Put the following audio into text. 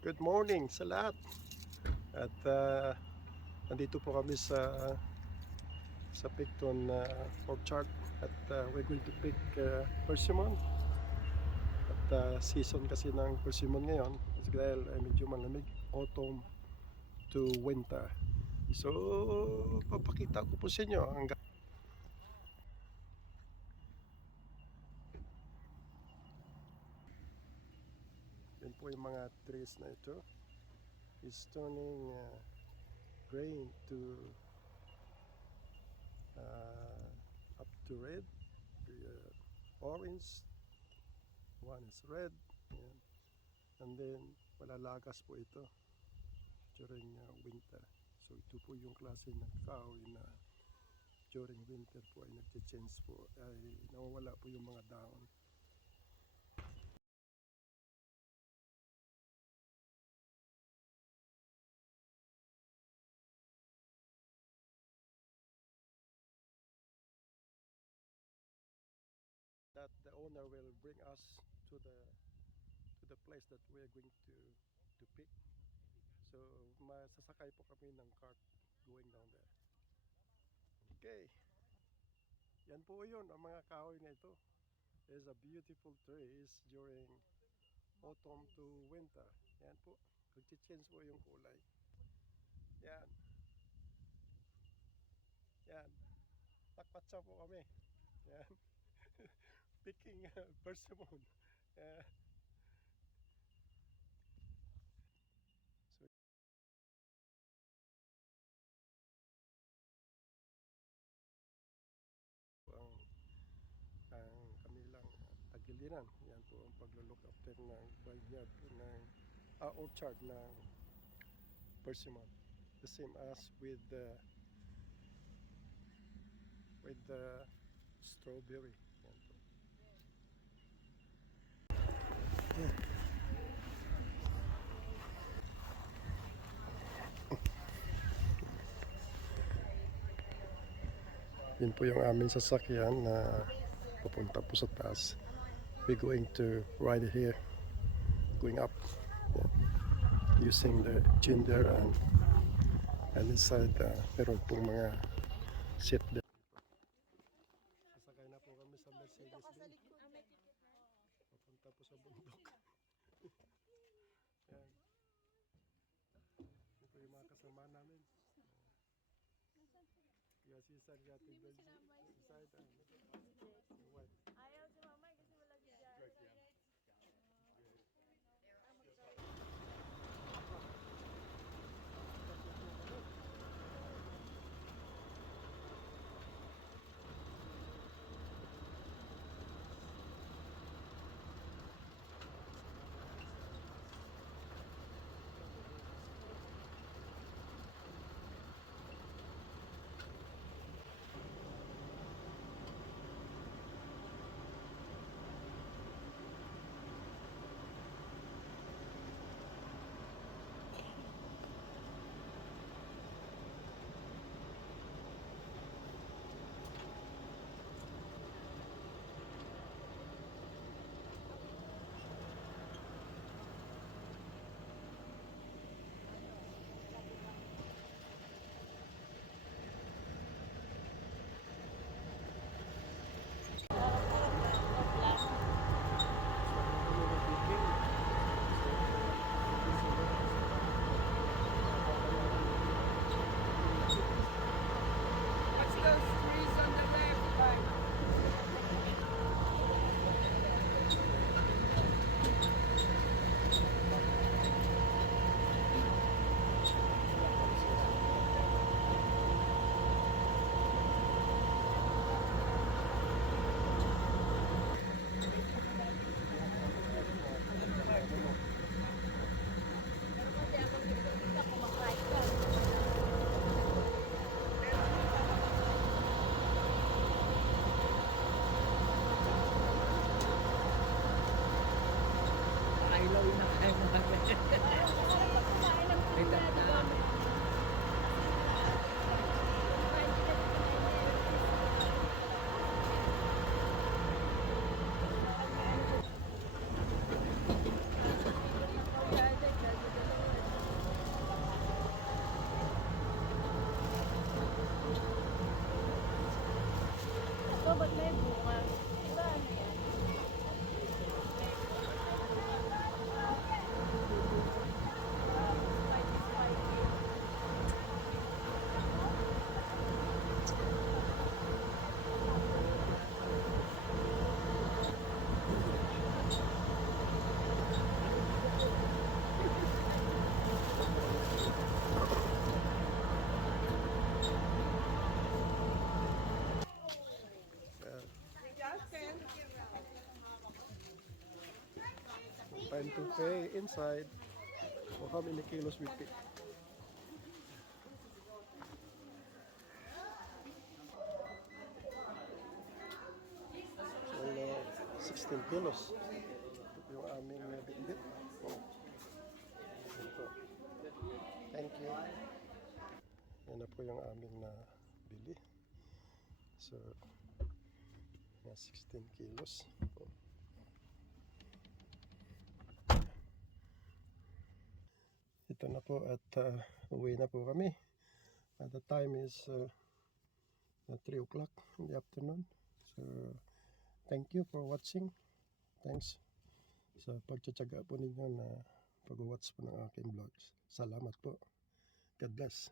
Good morning sa lahat. At nandito po kami sa Picton Orchard at we're going to pick persimmon. At season kasi ng persimmon ngayon is dahil medyo malamig, autumn to winter. So papakita ko po sa inyo ang yun po yung mga trees na ito is turning grain to up to red, orange, one is red. Ayan. And then malalagas po ito during winter. So ito po yung klase ng kahoy na during winter po ay nagche-change po, ay nawawala po yung mga dahon. That the owner will bring us to the place that we are going to pick. So masasakay po kami ng cart going down there. Okay. Yan po yun, ang mga kahoy na ito. Is a beautiful trees during autumn to winter. Yan po. Nag-change po yung kulay. Yan. Yan. Takpatsa po kami. Yan. Picking persimmon. Uh, so, ang kanilang tagiliran. Yan po ang paglo-look after ng vineyard ng orchard ng persimmon. The same as with the strawberry. Yan po. Yun po yung aming sasakyan na papunta po sa taas. We're going to ride here, going up, using the ginger and inside meron pong mga seat belt. Sasakay na po kami sa Mercedes Benz. Papunta po sa bundok. Yan. Ito po yung mga kasama namin. Kaya si San Gati Belgi. Inside your wife. Ayaw si mama kasi wala siya. time to pay inside. So how many kilos we pick? So, 16 kilos. Ito yung aming bitbit. Ito. Thank you. Yan na po yung aming na bili. So, 16 kilos. Ito na po at uwi na po kami. At the time is 3 o'clock in the afternoon. So, thank you for watching. Thanks sa pagtsatsaga po ninyo na pag-watch po ng aking vlogs. Salamat po. God bless.